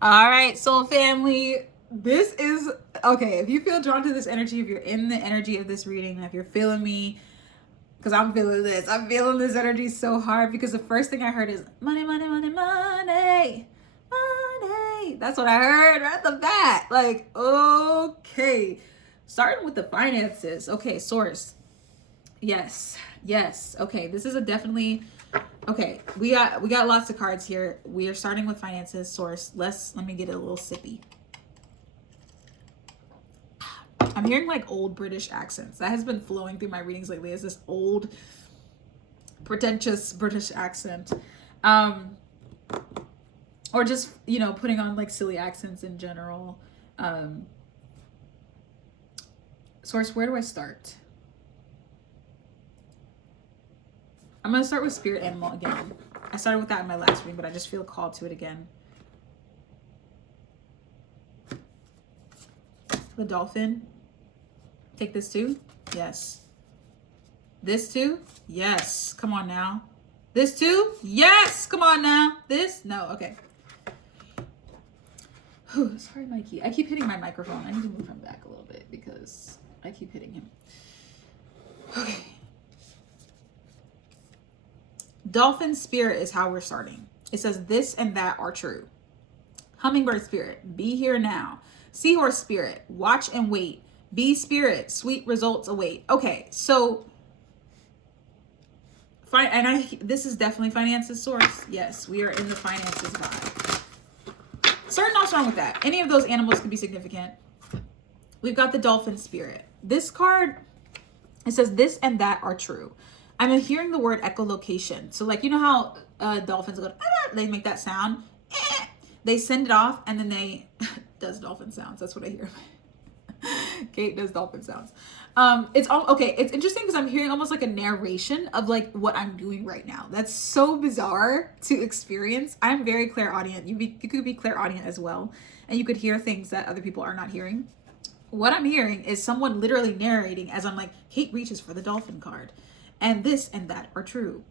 All right, soul family. This is okay. If you feel drawn to this energy, if you're in the energy of this reading, if you're feeling me, because I'm feeling this, I'm feeling this energy so hard because the first thing I heard is money, money, money, money, money. That's what I heard right at the bat. Like, okay. Starting with the finances. Okay, source. Yes, yes. Okay, this is a definitely okay. We got lots of cards here. We are starting with finances, source. Let me get a little sippy. I'm hearing like old British accents. That has been flowing through my readings lately. Is this old pretentious British accent. Or just, putting on like silly accents in general. Source, where do I start? I'm going to start with spirit animal again. I started with that in my last reading, but I just feel called to it again. The dolphin. Take this too? Yes. This too? Yes. Come on now. This too? Yes. Come on now. This? No. Okay. Whew, sorry, Mikey. I keep hitting my microphone. I need to move him back a little bit because I keep hitting him. Okay. Dolphin spirit is how we're starting. It says this and that are true. Hummingbird spirit, be here now. Seahorse spirit, watch and wait. Bee spirit, sweet results await. Okay, so this is definitely finances source. Yes, we are in the finances vibe. Certain else wrong with that. Any of those animals could be significant. We've got the dolphin spirit. This card, it says this and that are true. I'm hearing the word echolocation. So like, you know how dolphins go, they make that sound. They send it off and then they does dolphin sounds. That's what I hear. Kate does dolphin sounds. It's all okay. It's interesting because I'm hearing almost like a narration of like what I'm doing right now. That's so bizarre to experience. I'm very clairaudient. You could be clairaudient as well, and you could hear things that other people are not hearing. What I'm hearing is someone literally narrating as I'm like, Kate reaches for the dolphin card, and this and that are true.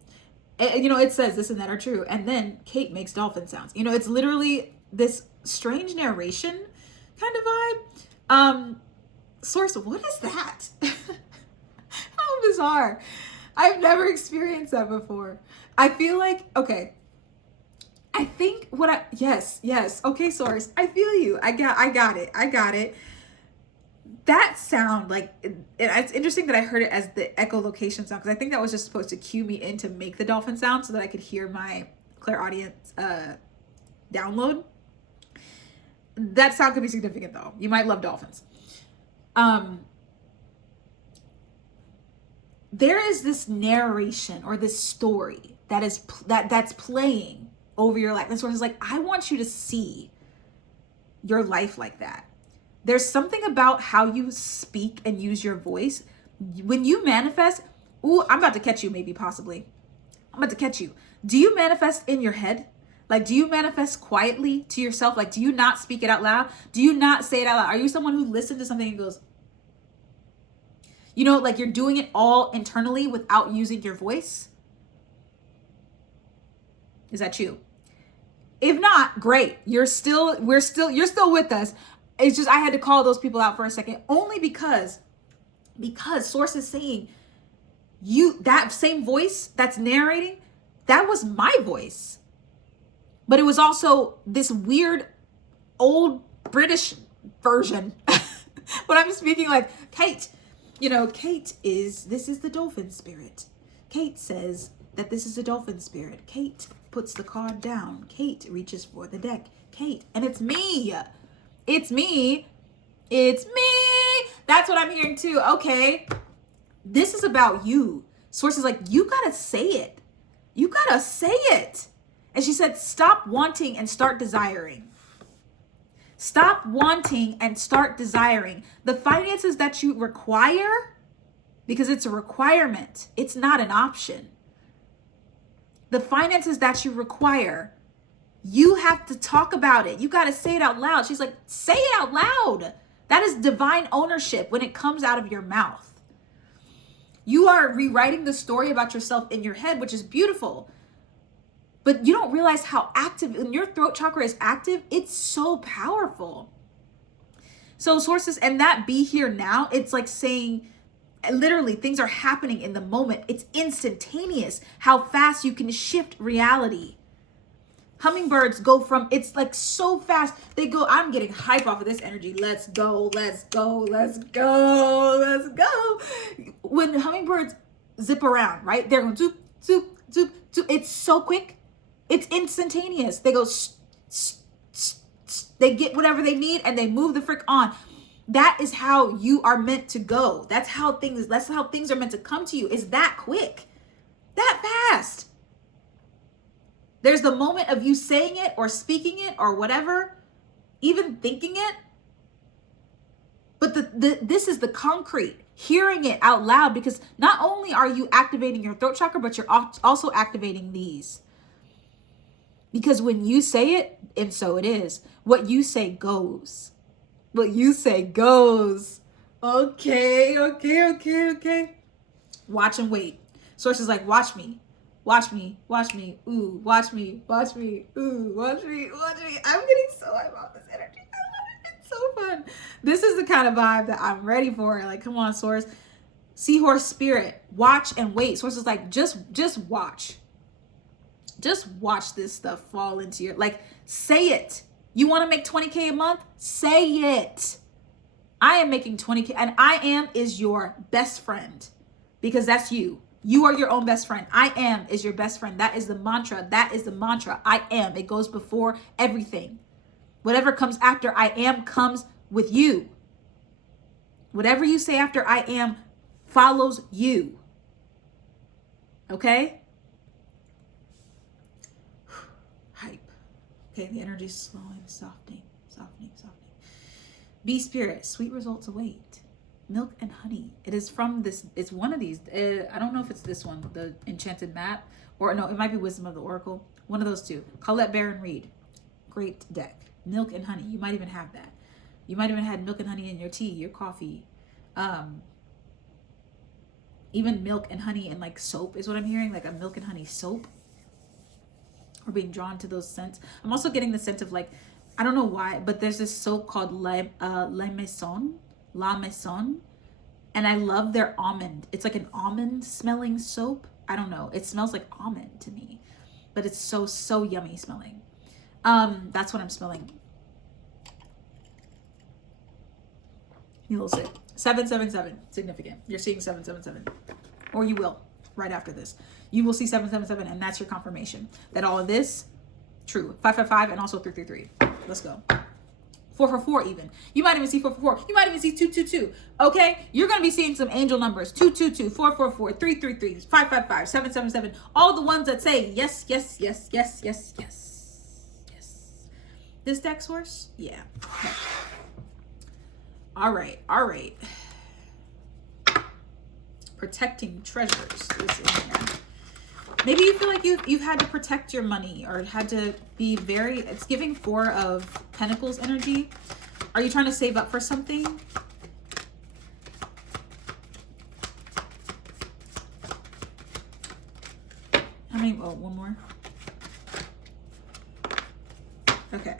And, it says this and that are true, and then Kate makes dolphin sounds. It's literally this strange narration kind of vibe. Source, what is that? How bizarre. I've never experienced that before. I feel like, okay. I think yes. Okay, source. I feel you. I got it. That sound, like, it's interesting that I heard it as the echolocation sound, because I think that was just supposed to cue me in to make the dolphin sound so that I could hear my clairaudience download. That sound could be significant, though. You might love dolphins. There is this narration or this story that's playing over your life. And so it's like, I want you to see your life like that. There's something about how you speak and use your voice. When you manifest, I'm about to catch you, maybe, possibly. I'm about to catch you. Do you manifest in your head? Like, do you manifest quietly to yourself? Like, do you not speak it out loud? Do you not say it out loud? Are you someone who listens to something and goes, like you're doing it all internally without using your voice? Is that you? If not, great. You're still with us. It's just, I had to call those people out for a second, only because source is saying that same voice that's narrating, that was my voice. But it was also this weird old British version. But I'm speaking like, Kate, this is the dolphin spirit. Kate says that this is the dolphin spirit. Kate puts the card down. Kate reaches for the deck. Kate, and it's me. It's me. That's what I'm hearing too. Okay. This is about you. Source is like, you gotta say it. You gotta say it. And she said, stop wanting and start desiring. Stop wanting and start desiring. The finances that you require, because it's a requirement, it's not an option. The finances that you require, you have to talk about it. You got to say it out loud. She's like, say it out loud. That is divine ownership when it comes out of your mouth. You are rewriting the story about yourself in your head, which is beautiful. But you don't realize how active, when your throat chakra is active, it's so powerful. So sources, and that be here now, it's like saying, literally things are happening in the moment. It's instantaneous how fast you can shift reality. Hummingbirds go from, it's like so fast. They go, I'm getting hype off of this energy. Let's go, let's go, let's go, let's go. When hummingbirds zip around, right? They're going zoop, zoop, zoop, zoop. It's so quick. It's instantaneous. They go, they get whatever they need and they move the frick on. That is how you are meant to go. That's how things are meant to come to you, is that quick, that fast. There's the moment of you saying it or speaking it or whatever, even thinking it. But this is the concrete, hearing it out loud, because not only are you activating your throat chakra, but you're also activating these. Because when you say it, and so it is, what you say goes. What you say goes. Okay. Watch and wait. Sources like, watch me. Watch me, ooh, watch me, ooh, watch me. I'm getting so hyped about this energy. I love it. It's so fun. This is the kind of vibe that I'm ready for. Like, come on, Source. Seahorse spirit, watch and wait. Source is like, just watch. Just watch this stuff fall into your, like, say it. You want to make 20K a month? Say it. I am making 20K, and I am is your best friend, because that's you. You are your own best friend. I am is your best friend. That is the mantra. That is the mantra. I am. It goes before everything. Whatever comes after I am comes with you. Whatever you say after I am follows you. Okay? Hype. Okay, the energy's slowing, softening. Bee spirit, sweet results await. Milk and honey. It is from this, it's one of these. I don't know if it's this one, the Enchanted Map, or no, it might be Wisdom of the Oracle. One of those two. Colette Baron Reed. Great deck. Milk and honey. You might even have that. You might even have milk and honey in your tea, your coffee. Even milk and honey and like soap is what I'm hearing, like a milk and honey soap. Or being drawn to those scents. I'm also getting the scent of, like, I don't know why, but there's this soap called La Maison, and I love their almond. It's like an almond smelling soap. I don't know. It smells like almond to me, but it's so yummy smelling. That's what I'm smelling. You will see 777, significant. You're seeing 777, or you will right after this. You will see 777, and that's your confirmation that all of this true. 555 and also 333. Let's go. 444 even. You might even see 444. You might even see 222. Okay? You're going to be seeing some angel numbers. 222, 444, 333, 555, 777. All the ones that say yes, yes, yes, yes, yes, yes, yes. This deck, Source? Yeah. Okay. All right. Protecting treasures is in here. Maybe you feel like you've had to protect your money, or had to be very, it's giving 4 of Pentacles energy. Are you trying to save up for something? How many? Oh, one more. Okay.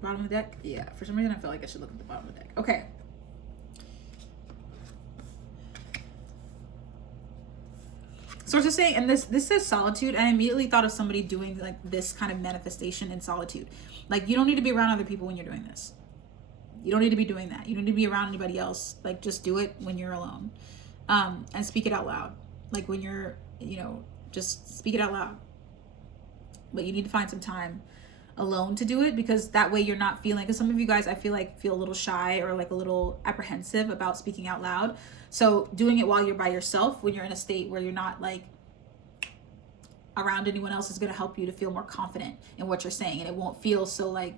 Bottom of the deck? Yeah. For some reason I feel like I should look at the bottom of the deck. Okay. Source is saying, and this says solitude, and I immediately thought of somebody doing like this kind of manifestation in solitude. Like, you don't need to be around other people when you're doing this. You don't need to be doing that. You don't need to be around anybody else. Like, just do it when you're alone. And speak it out loud. Like, when you're, just speak it out loud. But you need to find some time alone to do it, because that way you're not feeling, because some of you guys, I feel a little shy or like a little apprehensive about speaking out loud. So doing it while you're by yourself, when you're in a state where you're not like around anyone else, is going to help you to feel more confident in what you're saying, and it won't feel so like,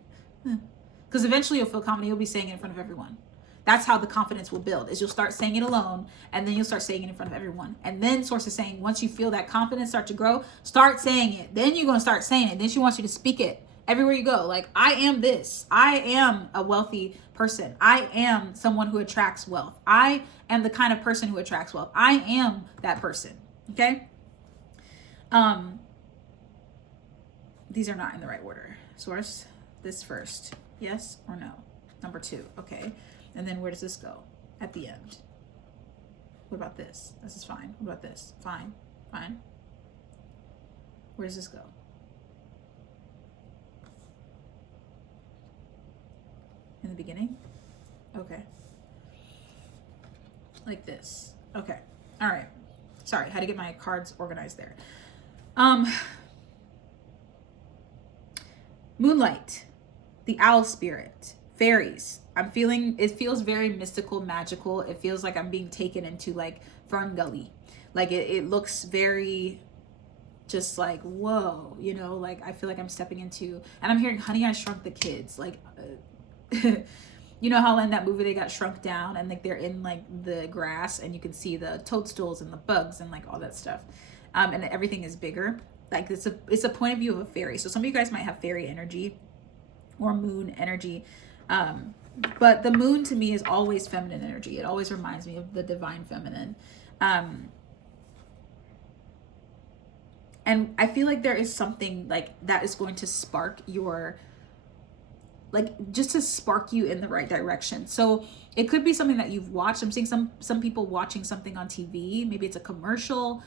because eventually you'll feel confident. You'll be saying it in front of everyone. That's how the confidence will build, is you'll start saying it alone, and then you'll start saying it in front of everyone. And then Source is saying, once you feel that confidence start to grow, start saying it. Then you're going to start saying it. Then she wants you to speak it everywhere you go. Like, I am this. I am a wealthy person. I am someone who attracts wealth. I am the kind of person who attracts wealth. I am that person. Okay? these are not in the right order. Source, this first. Yes or no? Number 2. Okay. And then where does this go? At the end. What about this? This is fine. What about this? Fine. Fine. Where does this go? In the beginning? Okay. Like this. Okay. All right. Sorry, I had to get my cards organized there. Moonlight, the owl spirit, fairies. I'm feeling, it feels very mystical, magical. It feels like I'm being taken into like Fern Gully. Like it looks very just like, whoa, you know, like I feel like I'm stepping into, and I'm hearing Honey, I Shrunk the Kids. Like, you know how in that movie they got shrunk down and like they're in like the grass and you can see the toadstools and the bugs and like all that stuff. And everything is bigger. Like it's a point of view of a fairy. So some of you guys might have fairy energy or moon energy. But the moon to me is always feminine energy. It always reminds me of the divine feminine. And I feel like there is something like that is going to spark your, like just to spark you in the right direction. So it could be something that you've watched. I'm seeing some people watching something on TV. Maybe it's a commercial,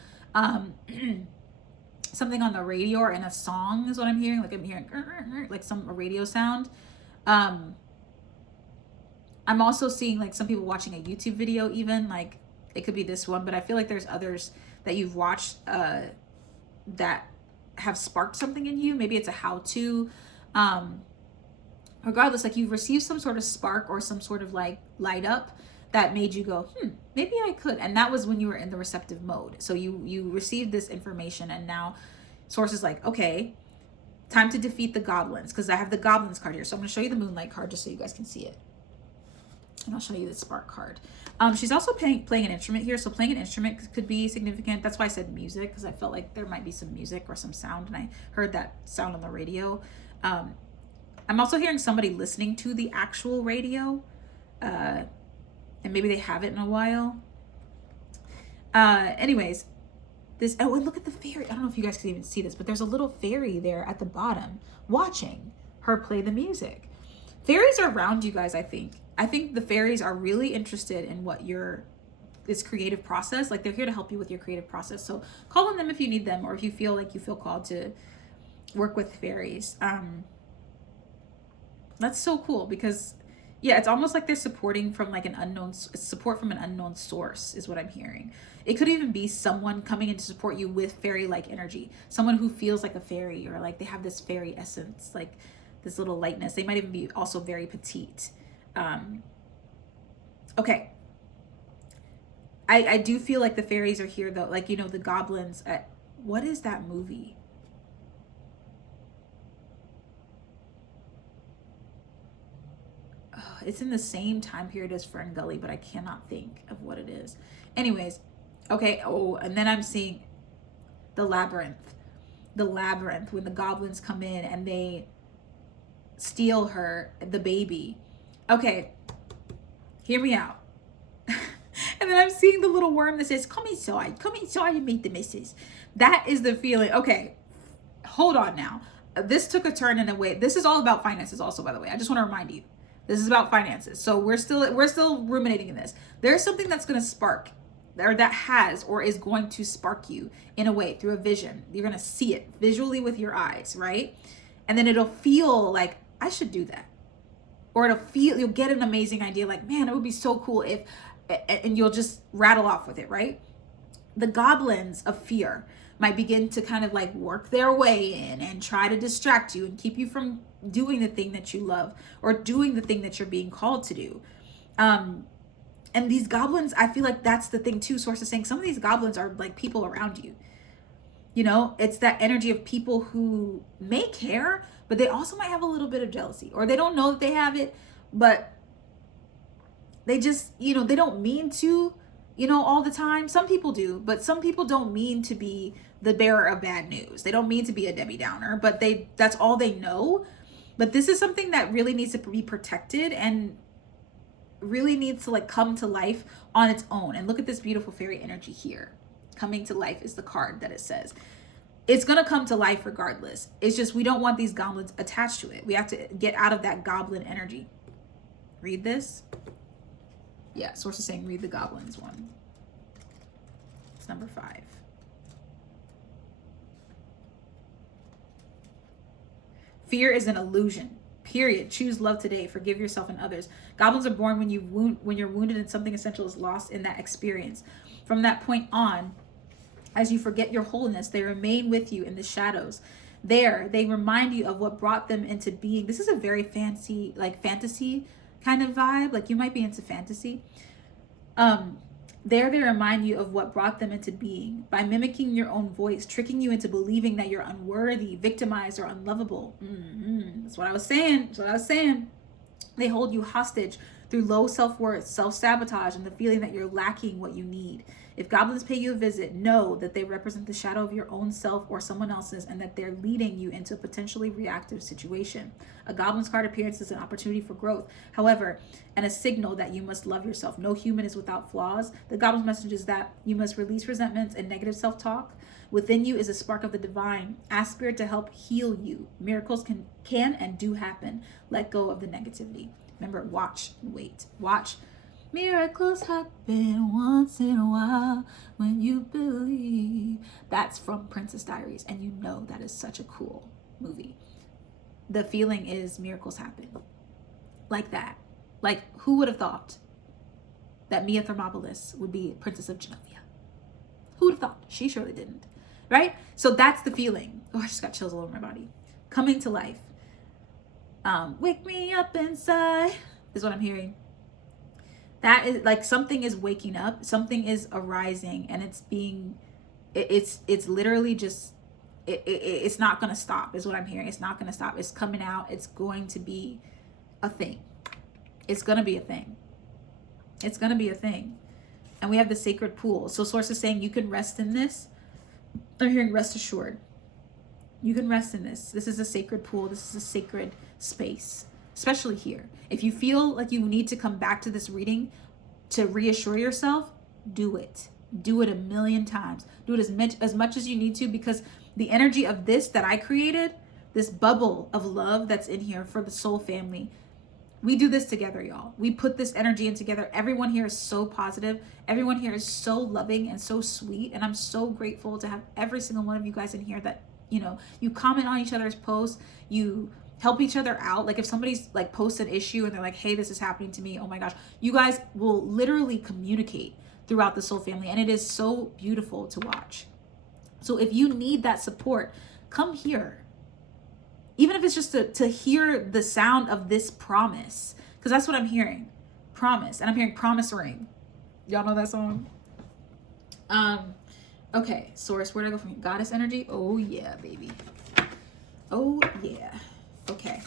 something on the radio or in a song is what I'm hearing. Like I'm hearing like a radio sound. I'm also seeing like some people watching a YouTube video, even like it could be this one, but I feel like there's others that you've watched that have sparked something in you. Maybe it's a how-to. Regardless, like you've received some sort of spark or some sort of like light up that made you go, maybe I could. And that was when you were in the receptive mode. So you received this information and now source is like, okay, time to defeat the goblins, because I have the goblins card here. So I'm going to show you the moonlight card just so you guys can see it. And I'll show you the spark card. She's also playing an instrument here. So playing an instrument could be significant. That's why I said music, because I felt like there might be some music or some sound. And I heard that sound on the radio. I'm also hearing somebody listening to the actual radio. And maybe they haven't in a while. Anyways, this, oh, and look at the fairy. I don't know if you guys can even see this, but there's a little fairy there at the bottom watching her play the music. Fairies are around you guys, I think. I think the fairies are really interested in what this creative process. Like they're here to help you with your creative process. So call on them if you need them, or if you feel like you feel called to work with fairies. That's so cool because yeah, it's almost like they're supporting from like support from an unknown source is what I'm hearing. It could even be someone coming in to support you with fairy-like energy. Someone who feels like a fairy, or like they have this fairy essence, like this little lightness. They might even be also very petite. Okay. I do feel like the fairies are here though. Like, you know, the goblins at, what is that movie? It's in the same time period as Fern Gully, but I cannot think of what it is. Anyways, okay. Oh, and then I'm seeing the labyrinth. The labyrinth, when the goblins come in and they steal her, the baby. Okay, hear me out. And then I'm seeing the little worm that says, come inside and meet the missus. That is the feeling. Okay, hold on now. This took a turn in a way. This is all about finances also, by the way. I just want to remind you. This is about finances. So we're still ruminating in this. There's something that's going to spark, or that has, or is going to spark you in a way through a vision. You're going to see it visually with your eyes, right? And then it'll feel like, I should do that. Or you'll get an amazing idea like, man, it would be so cool if, and you'll just rattle off with it, right? The goblins of fear might begin to kind of like work their way in and try to distract you and keep you from doing the thing that you love or doing the thing that you're being called to do. And these goblins, I feel like that's the thing too. Source is saying some of these goblins are like people around you. You know, it's that energy of people who may care, but they also might have a little bit of jealousy, or they don't know that they have it, but they just, you know, they don't mean to, you know, all the time. Some people do, but some people don't mean to be the bearer of bad news. They don't mean to be a Debbie Downer, but that's all they know. But this is something that really needs to be protected and really needs to like come to life on its own. And look at this beautiful fairy energy here. Coming to life is the card that it says. it's going to come to life regardless. It's just we don't want these goblins attached to it. We have to get out of that goblin energy. Read this. Yeah, source is saying read the goblins one. It's number 5. Fear is an illusion. Period. Choose love today. Forgive yourself and others. Goblins are born when you're wounded and something essential is lost in that experience. From that point on, as you forget your wholeness, they remain with you in the shadows. There, they remind you of what brought them into being. This is a very fancy, like fantasy kind of vibe. Like you might be into fantasy. There they remind you of what brought them into being by mimicking your own voice, tricking you into believing that you're unworthy, victimized, or unlovable. That's what I was saying. That's what I was saying. They hold you hostage through low self-worth, self-sabotage, and the feeling that you're lacking what you need. If goblins pay you a visit, know that they represent the shadow of your own self or someone else's, and that they're leading you into a potentially reactive situation. A goblin's card appearance is an opportunity for growth, however, and a signal that you must love yourself. No human is without flaws. The goblin's message is that you must release resentments and negative self-talk. Within you is a spark of the divine. Ask Spirit to help heal you. Miracles can and do happen. Let go of the negativity. Remember, watch and wait. Watch. Miracles happen once in a while when you believe. That's from Princess Diaries, and you know that is such a cool movie. The feeling is miracles happen. Like that. Like, who would have thought that Mia Thermopolis would be Princess of Genovia? Who would have thought? She surely didn't. Right? So that's the feeling. Oh, I just got chills all over my body. Coming to life. Wake me up inside is what I'm hearing. That is like something is waking up, something is arising, and it's literally just it's not gonna stop is what I'm hearing. It's not gonna stop. It's coming out. It's going to be a thing. It's gonna be a thing. It's gonna be a thing. And we have the sacred pool. So source is saying you can rest in this. I'm hearing rest assured. You can rest in this. This is a sacred pool. This is a sacred space, especially here. If you feel like you need to come back to this reading to reassure yourself, do it. Do it 1,000,000 times. Do it as much as you need to, because the energy of this that I created, this bubble of love that's in here for the soul family, we do this together, y'all. We put this energy in together. Everyone here is so positive. Everyone here is so loving and so sweet. And I'm so grateful to have every single one of you guys in here that, you know, you comment on each other's posts, you help each other out. Like if somebody's like posts an issue and they're like, hey, this is happening to me. Oh my gosh. You guys will literally communicate throughout the soul family. And it is so beautiful to watch. So if you need that support, come here. Even if it's just to hear the sound of this promise, because that's what I'm hearing. Promise. And I'm hearing promise ring. Y'all know that song? Okay, source, where did I go from here? Goddess energy? Oh yeah, baby. Oh yeah. Okay.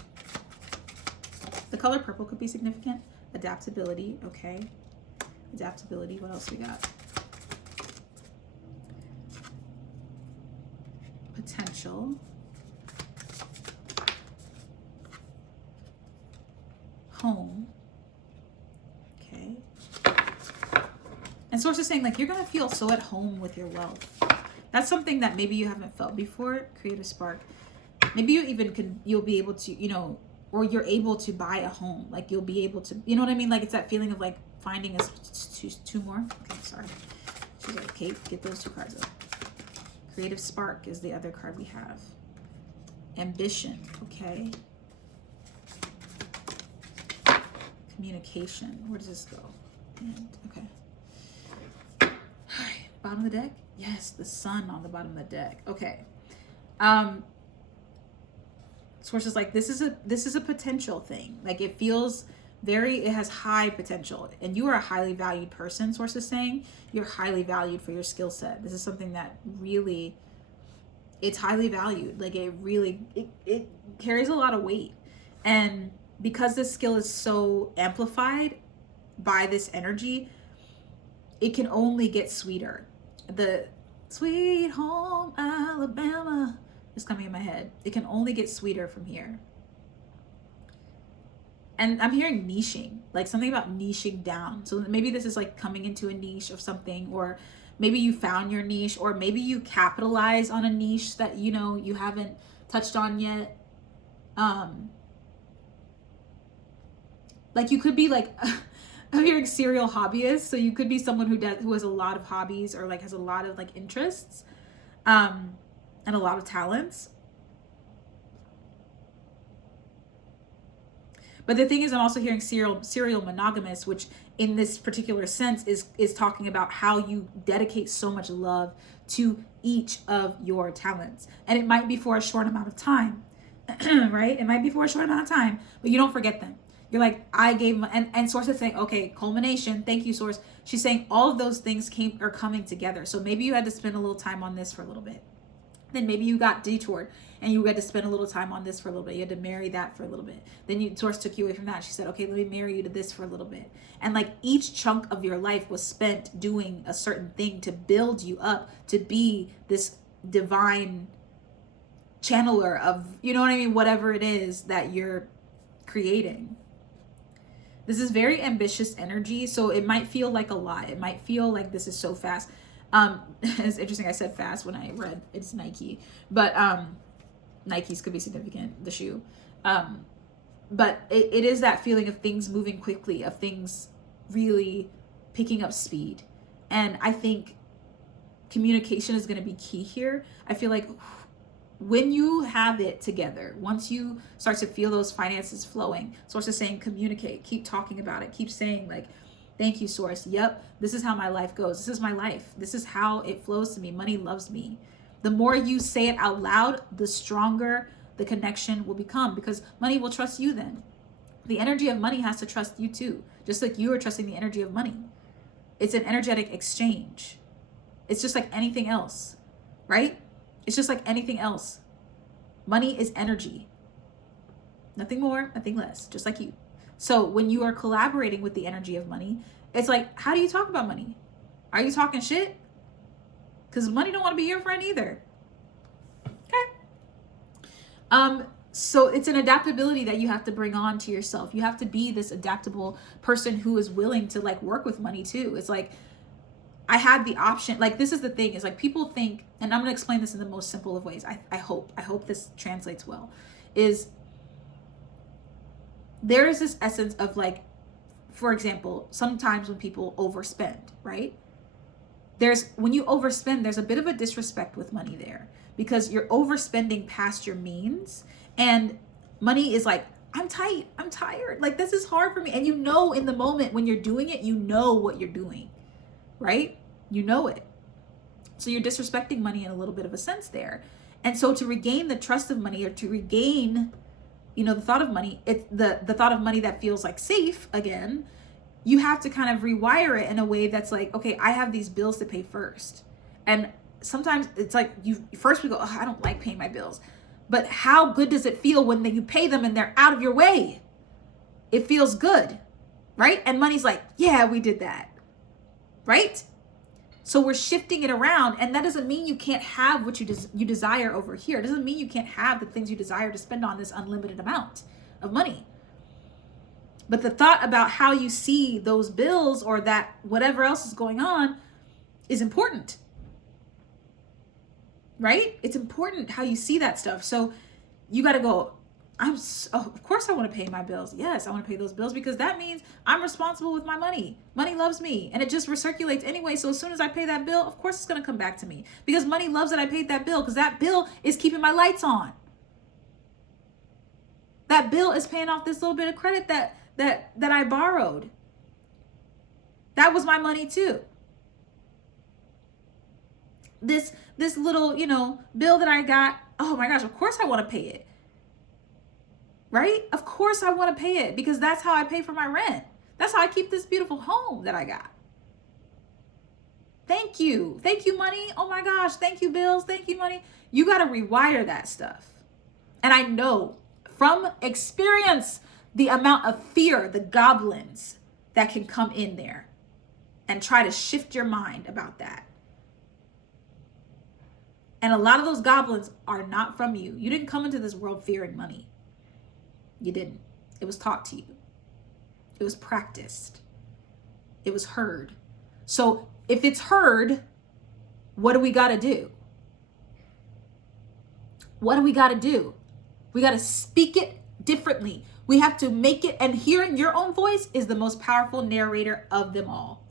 The color purple could be significant. Adaptability, okay. Adaptability, what else we got? Potential. Home. Okay. And source is saying like you're gonna feel so at home with your wealth. That's something that maybe you haven't felt before. Creative spark. Maybe you even you'll be able to, you know, or you're able to buy a home. Like you'll be able to, you know what I mean? Like it's that feeling of like finding two more. Okay, sorry. She's like, Kate, get those 2 cards up. Creative spark is the other card we have. Ambition, okay. Communication. Where does this go? And, okay. All right. Bottom of the deck? Yes, the sun on the bottom of the deck. Okay. Source is like, this is a potential thing. Like it feels it has high potential. And you are a highly valued person, source is saying. You're highly valued for your skill set. This is something that really, it's highly valued. Like it carries a lot of weight. And because this skill is so amplified by this energy, it can only get sweeter. The sweet home Alabama is coming in my head. It can only get sweeter from here. And I'm hearing niching, like something about niching down. So maybe this is like coming into a niche of something, or maybe you found your niche, or maybe you capitalize on a niche that, you know, you haven't touched on yet. Like you could be like, I'm hearing serial hobbyist. So you could be someone who has a lot of hobbies, or like has a lot of like interests, and a lot of talents. But the thing is, I'm also hearing serial monogamous, which in this particular sense is talking about how you dedicate so much love to each of your talents. And it might be for a short amount of time, right? It might be for a short amount of time, but you don't forget them. You're like, I gave, and Source is saying, okay, culmination. Thank you, Source. She's saying all of those things are coming together. So maybe you had to spend a little time on this for a little bit. Then maybe you got detoured and you had to spend a little time on this for a little bit. You had to marry that for a little bit. Then Source took you away from that. She said, okay, let me marry you to this for a little bit. And like each chunk of your life was spent doing a certain thing to build you up to be this divine channeler of, you know what I mean? Whatever it is that you're creating. This is very ambitious energy. So it might feel like a lot. It might feel like this is so fast. It's interesting. I said fast when I read it's Nike, but Nikes could be significant, the shoe. But it is that feeling of things moving quickly, of things really picking up speed. And I think communication is going to be key here. I feel like when you have it together, once you start to feel those finances flowing, Source is saying communicate, keep talking about it, keep saying like, thank you, Source. Yep, this is how my life goes. This is my life. This is how it flows to me. Money loves me. The more you say it out loud, the stronger the connection will become, because money will trust you then. The energy of money has to trust you too, just like you are trusting the energy of money. It's an energetic exchange. It's just like anything else, right? It's just like anything else. Money is energy. Nothing more, nothing less, just like you. So when you are collaborating with the energy of money, it's like, how do you talk about money? Are you talking shit? Because money don't want to be your friend either. Okay. So it's an adaptability that you have to bring on to yourself. You have to be this adaptable person who is willing to like work with money too. It's like, I had the option. Like, this is the thing, is like people think, and I'm going to explain this in the most simple of ways. I hope this translates well, is there is this essence of like, for example, sometimes when people overspend, right? When you overspend, there's a bit of a disrespect with money there, because you're overspending past your means, and money is like, I'm tight, I'm tired. Like, this is hard for me. And you know, in the moment when you're doing it, you know what you're doing, right? You know it. So you're disrespecting money in a little bit of a sense there. And so to regain the trust of money, or to regain, you know, the thought of money, it's the thought of money that feels like safe again, you have to kind of rewire it in a way that's like, okay, I have these bills to pay first. And sometimes it's like first we go, oh, I don't like paying my bills. But how good does it feel when you pay them and they're out of your way? It feels good, right? And money's like, yeah, we did that, right? So we're shifting it around, and that doesn't mean you can't have what you desire over here. It doesn't mean you can't have the things you desire to spend on this unlimited amount of money. But the thought about how you see those bills, or that whatever else is going on, is important, right? It's important how you see that stuff. So you got to go, of course I want to pay my bills. Yes, I want to pay those bills, because that means I'm responsible with my money. Money loves me, and it just recirculates anyway. So as soon as I pay that bill, of course it's going to come back to me, because money loves that I paid that bill, because that bill is keeping my lights on. That bill is paying off this little bit of credit that I borrowed. That was my money too. This little, bill that I got, oh my gosh, of course I want to pay it. Right? Of course I want to pay it, because that's how I pay for my rent. That's how I keep this beautiful home that I got. Thank you. Thank you, money. Oh my gosh. Thank you, bills. Thank you, money. You got to rewire that stuff. And I know from experience the amount of fear, the goblins that can come in there and try to shift your mind about that. And a lot of those goblins are not from you. You didn't come into this world fearing money. You didn't. It was taught to you. It was practiced. It was heard. So if it's heard, what do we got to do? What do we got to do? We got to speak it differently. We have to make it, and hearing your own voice is the most powerful narrator of them all.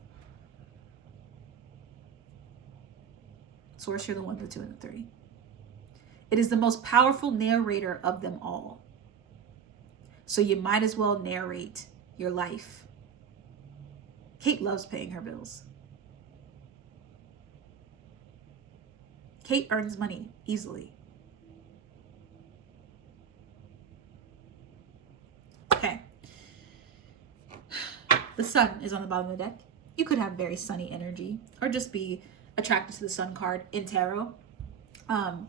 Source, you're the 1, the 2, and the 3. It is the most powerful narrator of them all. So you might as well narrate your life. Kate loves paying her bills. Kate earns money easily. Okay. The sun is on the bottom of the deck. You could have very sunny energy or just be attracted to the sun card in tarot.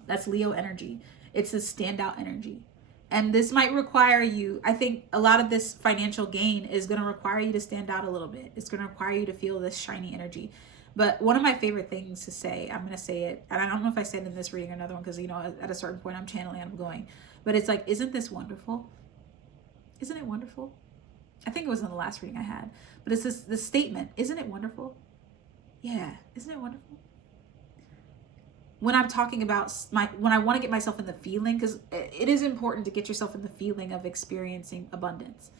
That's Leo energy. It's a standout energy. And this might require you, I think a lot of this financial gain is going to require you to stand out a little bit. It's going to require you to feel this shiny energy. But one of my favorite things to say, I'm going to say it, and I don't know if I said it in this reading or another one, because, you know, at a certain point I'm channeling and I'm going, but it's like, isn't this wonderful? Isn't it wonderful? I think it was in the last reading I had, but it's this statement, isn't it wonderful? Yeah, isn't it wonderful? When I'm talking about when I want to get myself in the feeling, because it is important to get yourself in the feeling of experiencing abundance.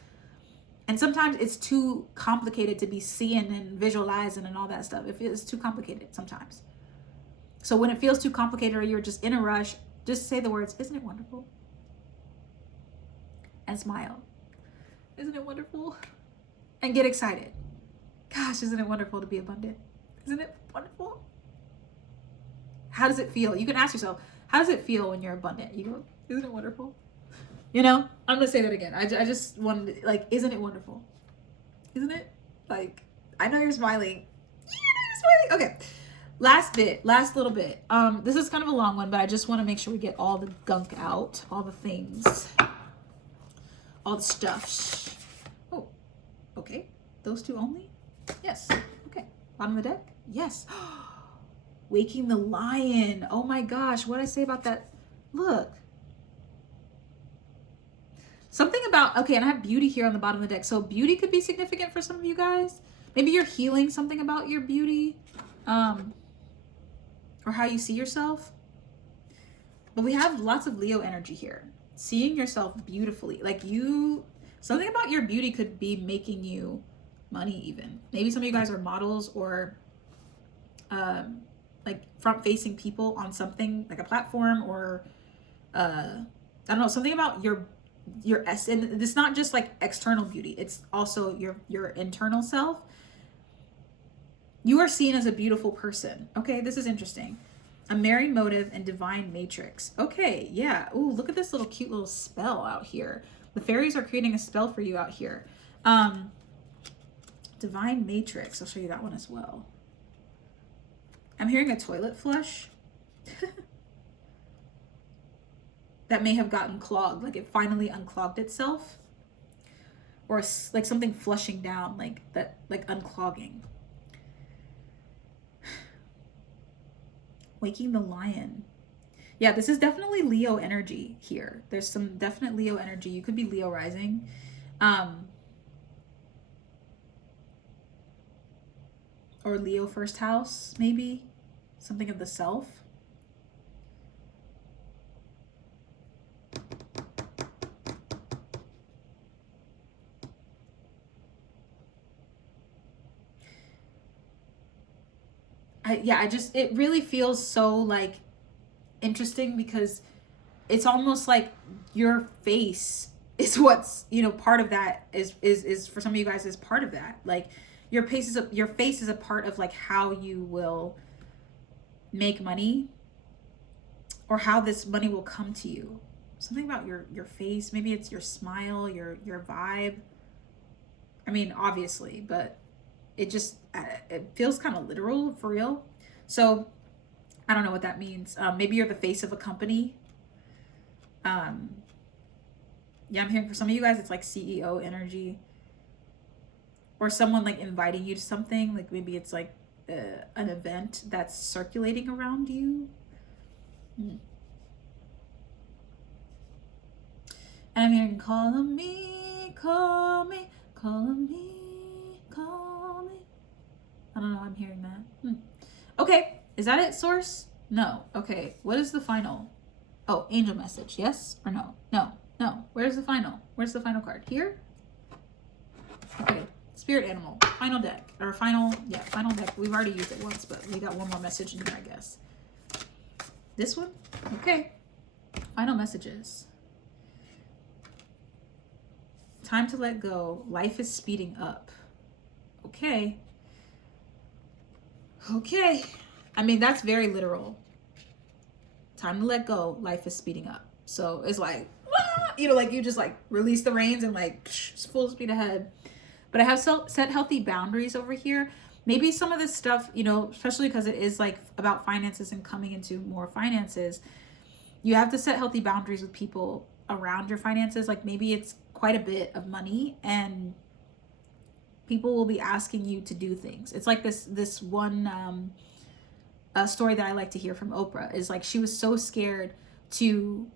And sometimes it's too complicated to be seeing and visualizing and all that stuff. It feels too complicated sometimes. So when it feels too complicated or you're just in a rush, just say the words, isn't it wonderful? And smile. Isn't it wonderful? And get excited. Gosh, isn't it wonderful to be abundant? Isn't it wonderful? How does it feel? You can ask yourself, how does it feel when you're abundant? You go, isn't it wonderful? You know, I'm going to say that again. I just wanted to, like, isn't it wonderful? Isn't it? Like, I know you're smiling. Yeah, I know you're smiling. Okay. Last little bit. This is kind of a long one, but I just want to make sure we get all the gunk out, all the things, all the stuff. Oh, okay. Those two only? Yes. Okay. Bottom of the deck? Yes. Waking the lion. Oh my gosh. What did I say about that? Look. Something about, okay, and I have beauty here on the bottom of the deck. So beauty could be significant for some of you guys. Maybe you're healing something about your beauty, or how you see yourself. But we have lots of Leo energy here. Seeing yourself beautifully. Like something about your beauty could be making you money even. Maybe some of you guys are models or like front-facing people on something like a platform or I don't know, something about your and it's not just like external beauty, it's also your internal self. You are seen as a beautiful person. Okay, this is interesting. A merry motive and divine matrix. Okay, yeah. Ooh, look at this little cute little spell out here. The fairies are creating a spell for you out here. Divine matrix. I'll show you that one as well. I'm hearing a toilet flush. That may have gotten clogged, like it finally unclogged itself, or like something flushing down, like that, like unclogging. Waking the lion. Yeah, this is definitely Leo energy here. There's some definite Leo energy. You could be Leo rising. Or Leo first house, maybe. Something of the self. It really feels so like interesting because it's almost like your face is what's, you know, part of that is for some of you guys is part of that. Like your face is a part of like how you will make money or how this money will come to you. Something about your face, maybe it's your smile, your vibe. I mean, obviously, but it feels kind of literal for real. So I don't know what that means. Maybe you're the face of a company. Yeah, I'm hearing for some of you guys, it's like CEO energy or someone like inviting you to something. Like maybe it's like an event that's circulating around you. And I'm hearing, call on me, call me, call on me, call me. I don't know, I'm hearing that. Okay, Is that it, source? No. Okay. What is the final? Oh, angel message. Yes or no? No. No. Where's the final? Where's the final card? Here? Okay. Spirit animal. Final deck. Or final deck. We've already used it once, but we got one more message in here, I guess. This one? Okay. Final messages. Time to let go. Life is speeding up. Okay. Okay. I mean, that's very literal. Time to let go. Life is speeding up. So it's like, you know, like you just like release the reins and like full speed ahead. But I have set healthy boundaries over here. Maybe some of this stuff, you know, especially because it is like about finances and coming into more finances, you have to set healthy boundaries with people around your finances. Like maybe it's quite a bit of money and people will be asking you to do things. It's like this one story that I like to hear from Oprah is like she was so scared to,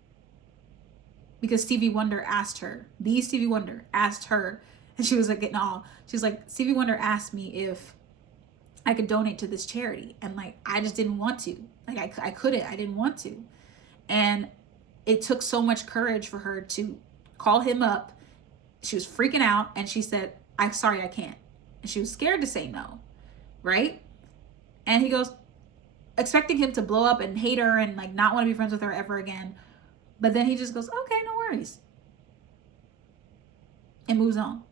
because Stevie Wonder asked her, and she was like getting all, she was like, Stevie Wonder asked me if I could donate to this charity, and like I just didn't want to, like I couldn't, I didn't want to. And it took so much courage for her to call him up. She was freaking out and she said, I'm sorry, I can't. And she was scared to say no, right? And he goes, expecting him to blow up and hate her and like not want to be friends with her ever again. But then he just goes, okay, no worries. And moves on.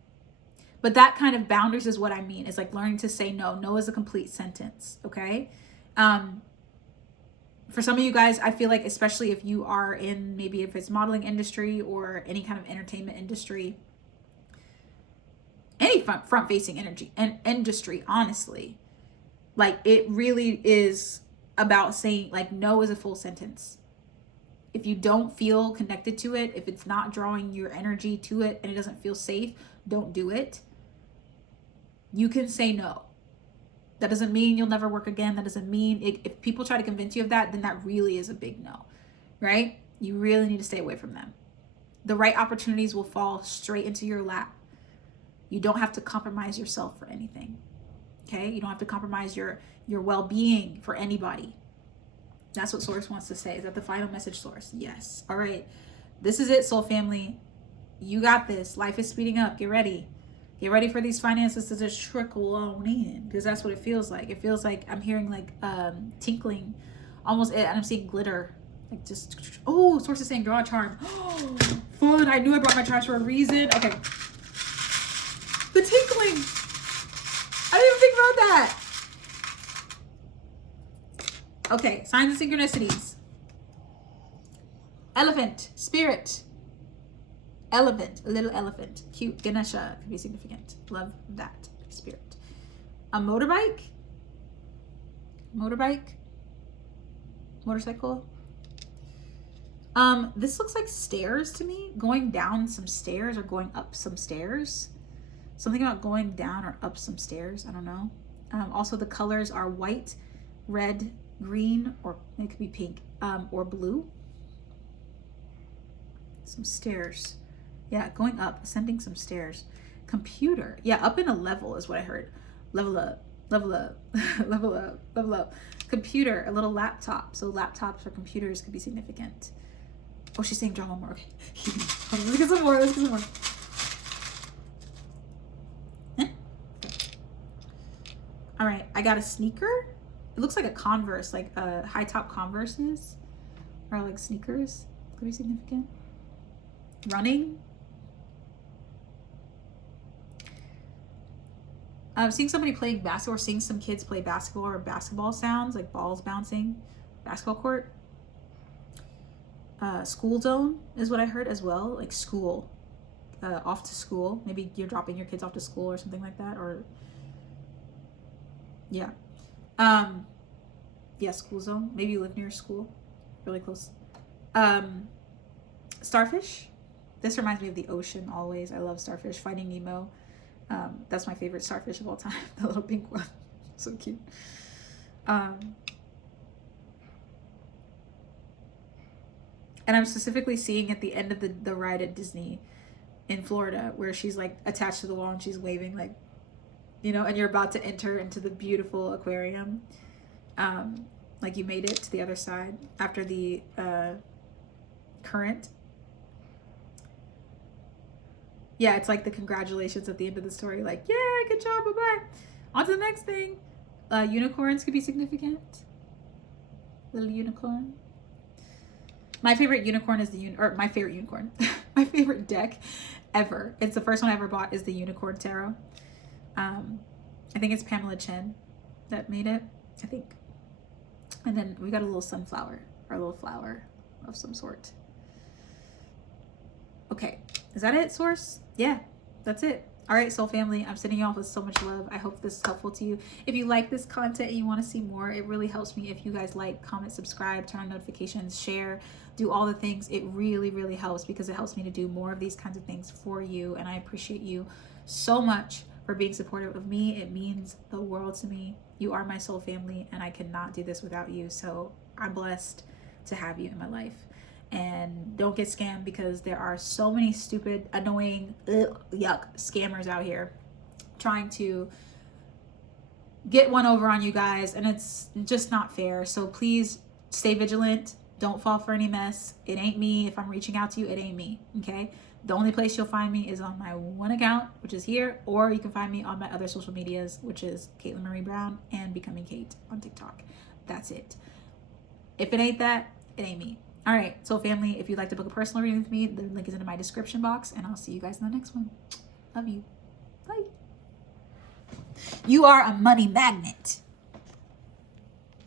But that kind of boundaries is what I mean. It's like learning to say no. No is a complete sentence, okay? For some of you guys, I feel like, especially if you are in, maybe if it's modeling industry or any kind of entertainment industry, any front-facing industry, honestly, like it really is about saying like no is a full sentence. If you don't feel connected to it, if it's not drawing your energy to it and it doesn't feel safe, don't do it. You can say no. That doesn't mean you'll never work again. That doesn't mean if people try to convince you of that, then that really is a big no, right? You really need to stay away from them. The right opportunities will fall straight into your lap. You don't have to compromise yourself for anything, okay? You don't have to compromise your well-being for anybody. That's what Source wants to say. Is that the final message, Source? Yes. All right. This is it, soul family. You got this. Life is speeding up. Get ready. Get ready for these finances to just trickle on in, because that's what it feels like. It feels like I'm hearing like tinkling, almost, and I'm seeing glitter. Like just, oh, Source is saying draw a charm. Oh, fun. I knew I brought my charms for a reason. Okay. The tinkling. I didn't even think about that. Okay, signs and synchronicities. Elephant, spirit. Elephant, a little elephant. Cute. Ganesha could be significant. Love that. Spirit. A motorbike. Motorcycle. This looks like stairs to me. Going down some stairs or going up some stairs. Something about going down or up some stairs. I don't know. Also, the colors are white, red, green, or it could be pink, or blue. Some stairs. Yeah, going up, ascending some stairs. Computer. Yeah, up in a level is what I heard. Level up, level up, level up, level up. Computer, a little laptop. So laptops or computers could be significant. Oh, she's saying draw one more. Okay. Let's get some more. All right, I got a sneaker. It looks like a Converse, like high top Converses, or like sneakers. Could be significant. Running. I'm seeing somebody playing basketball, or seeing some kids play basketball, or basketball sounds like balls bouncing. Basketball court. School zone is what I heard as well, like school. Off to school. Maybe you're dropping your kids off to school or something like that, or yeah. Yeah, school zone. Maybe you live near school, really close. Starfish. This reminds me of the ocean always. I love starfish. Finding Nemo. That's my favorite starfish of all time. The little pink one. So cute. And I'm specifically seeing at the end of the ride at Disney in Florida, where she's like attached to the wall and she's waving, like, you know, and you're about to enter into the beautiful aquarium. like you made it to the other side after the current. Yeah, it's like the congratulations at the end of the story, like, yeah, good job, bye-bye. On to the next thing. Unicorns could be significant. Little unicorn. My favorite unicorn is my favorite unicorn. My favorite deck ever. It's the first one I ever bought is the Unicorn Tarot. I think it's Pamela Chen that made it, I think. And then we got a little sunflower, or a little flower of some sort. Okay, is that it, Source? Yeah, that's it. All right, soul family, I'm sending you off with so much love. I hope this is helpful to you. If you like this content and you want to see more, it really helps me if you guys like, comment, subscribe, turn on notifications, share, do all the things. It really, really helps because it helps me to do more of these kinds of things for you. And I appreciate you so much for being supportive of me. It means the world to me. You are my soul family, and I cannot do this without you. So I'm blessed to have you in my life. And don't get scammed, because there are so many stupid, annoying, yuck scammers out here trying to get one over on you guys, and it's just not fair. So please stay vigilant. Don't fall for any mess. It ain't me. If I'm reaching out to you, it ain't me. Okay, the only place you'll find me is on my one account, which is here, or you can find me on my other social medias, which is Caitlin Marie Brown and Becoming Kate on TikTok. That's it. If it ain't that, it ain't me. All right, soul family, if you'd like to book a personal reading with me, the link is in my description box, and I'll see you guys in the next one. Love you. Bye. You are a money magnet.